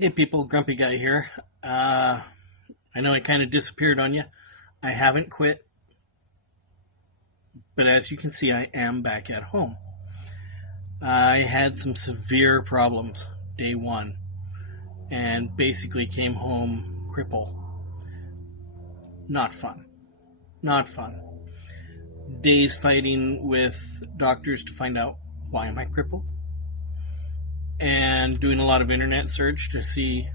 Hey people, Grumpy Guy here. I know I kind of disappeared on you. I haven't quit, but as you can see, I am back at home. I had some severe problems day one and basically came home cripple. Not fun. Not fun. Days fighting with doctors to find out why am I crippled, and doing a lot of internet search to see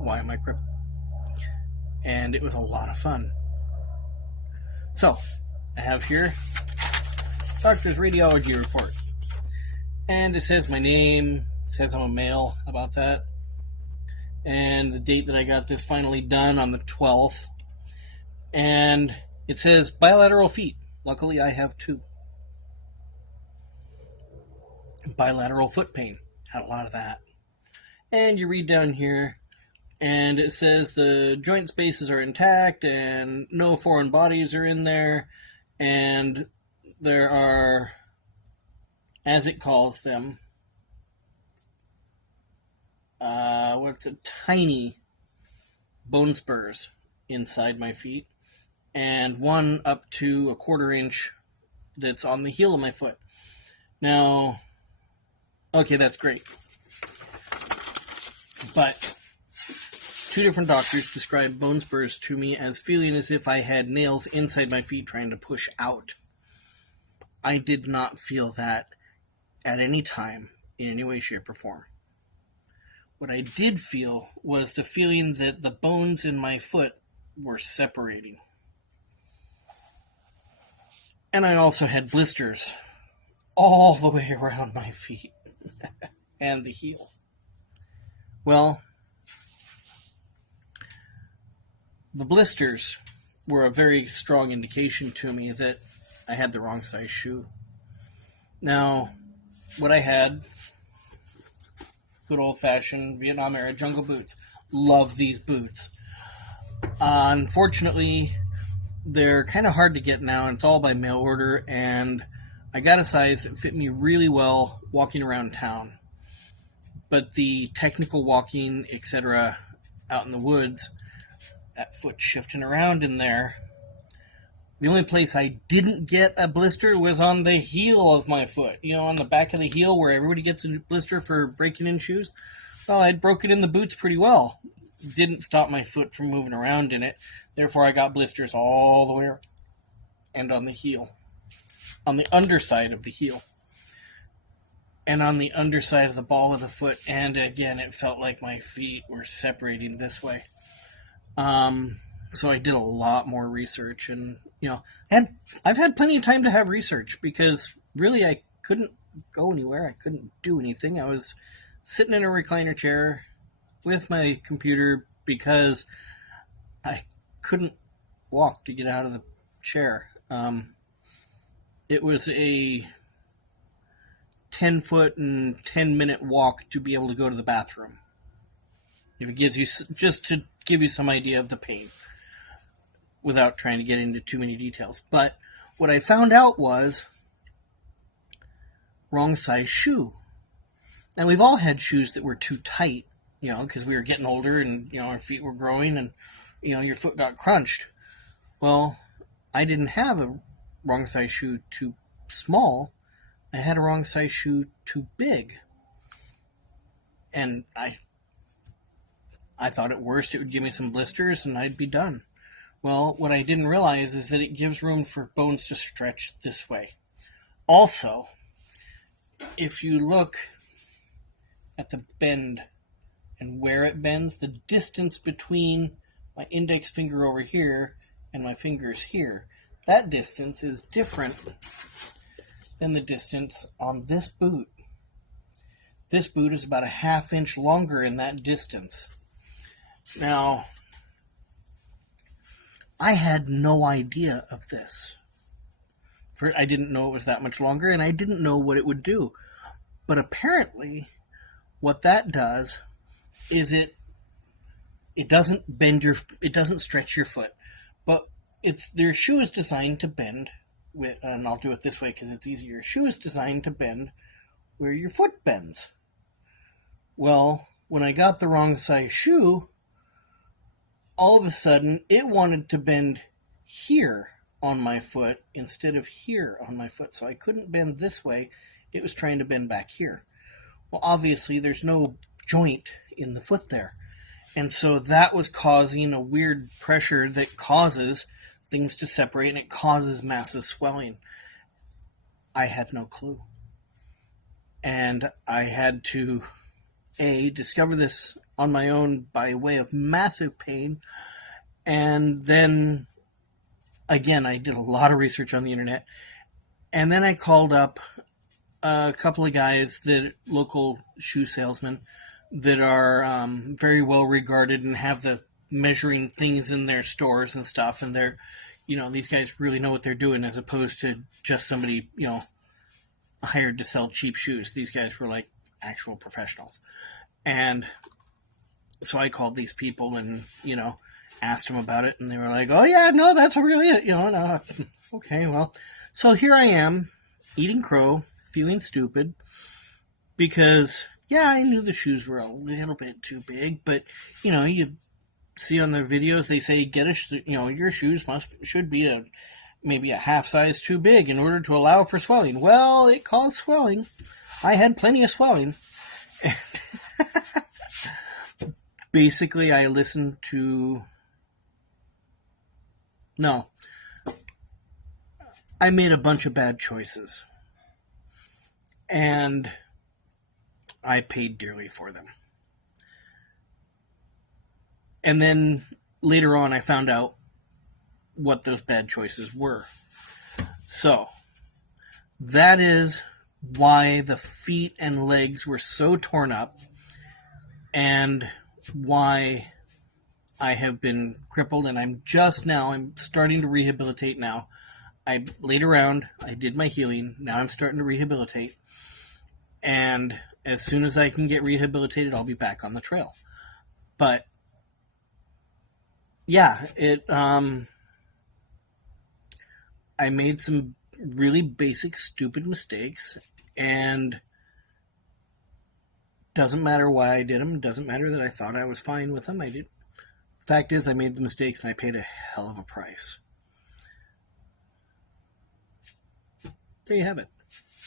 why am I crippled. And it was a lot of fun. So, I have here doctor's radiology report. And it says my name, it says I'm a male, about that. And the date that I got this finally done on the 12th. And it says bilateral feet. Luckily, I have two. Bilateral foot pain. Had a lot of that. And you read down here, and it says the joint spaces are intact and no foreign bodies are in there. And there are, as it calls them, tiny bone spurs inside my feet, and one up to a 1/4 inch that's on the heel of my foot. Now, okay, that's great. But two different doctors described bone spurs to me as feeling as if I had nails inside my feet trying to push out. I did not feel that at any time in any way, shape, or form. What I did feel was the feeling that the bones in my foot were separating. And I also had blisters all the way around my feet and the heel. Well, the blisters were a very strong indication to me that I had the wrong size shoe. Now, what I had, good old-fashioned Vietnam-era jungle boots. Love these boots. Unfortunately, they're kind of hard to get now, and it's all by mail order, and I got a size that fit me really well walking around town. But the technical walking, etc., out in the woods, that foot shifting around in there, the only place I didn't get a blister was on the heel of my foot. You know, on the back of the heel where everybody gets a blister for breaking in shoes. Well, I'd broken in the boots pretty well. Didn't stop my foot from moving around in it. Therefore, I got blisters all the way around and on the heel. On the underside of the heel. And on the underside of the ball of the foot. And again, it felt like my feet were separating this way. So I did a lot more research, and and I've had plenty of time to have research because really I couldn't go anywhere. I couldn't do anything. I was sitting in a recliner chair with my computer because I couldn't walk to get out of the chair. It was a 10-foot and 10-minute walk to be able to go to the bathroom. If it gives you, just to give you some idea of the pain, without trying to get into too many details. But what I found out was wrong size shoe. Now, we've all had shoes that were too tight, because we were getting older and, our feet were growing and, your foot got crunched. Well, I didn't have a wrong size shoe too small. I had a wrong size shoe too big. And I thought at worst it would give me some blisters and I'd be done. Well, what I didn't realize is that it gives room for bones to stretch this way. Also, if you look at the bend and where it bends, the distance between my index finger over here and my fingers here, that distance is different than the distance on this boot. This boot is about a 1/2 inch longer in that distance. Now, I had no idea of this. I didn't know it was that much longer, and I didn't know what it would do. But apparently, what that does is it doesn't it doesn't stretch your foot. But their shoe is designed to bend, and I'll do it this way because it's easier. Shoe is designed to bend where your foot bends. Well, When I got the wrong size shoe, all of a sudden it wanted to bend here on my foot instead of here on my foot. So I couldn't bend this way. It was trying to bend back here. Well, obviously, there's no joint in the foot there. And so that was causing a weird pressure that causes things to separate and it causes massive swelling. I had no clue. And I had to, discover this on my own by way of massive pain. And then, again, I did a lot of research on the internet. And then I called up a couple of guys, local shoe salesmen, that are very well regarded and have the measuring things in their stores and stuff. And they're, these guys really know what they're doing as opposed to just somebody, hired to sell cheap shoes. These guys were like actual professionals. And so I called these people and, asked them about it. And they were like, oh, yeah, no, that's really it. No. Okay, well, so here I am eating crow, feeling stupid because, yeah, I knew the shoes were a little bit too big. But, you see on the videos, they say, your shoes should be maybe a half size too big in order to allow for swelling. Well, it caused swelling. I had plenty of swelling. Basically, I listened to... No. I made a bunch of bad choices. And I paid dearly for them. And then later on, I found out what those bad choices were. So, that is why the feet and legs were so torn up and why I have been crippled, and I'm starting to rehabilitate now. I laid around, I did my healing, now I'm starting to rehabilitate, and as soon as I can get rehabilitated, I'll be back on the trail. But, yeah, I made some really basic, stupid mistakes, and doesn't matter why I did them. Doesn't matter that I thought I was fine with them. I did. Fact is, I made the mistakes, and I paid a hell of a price. There you have it.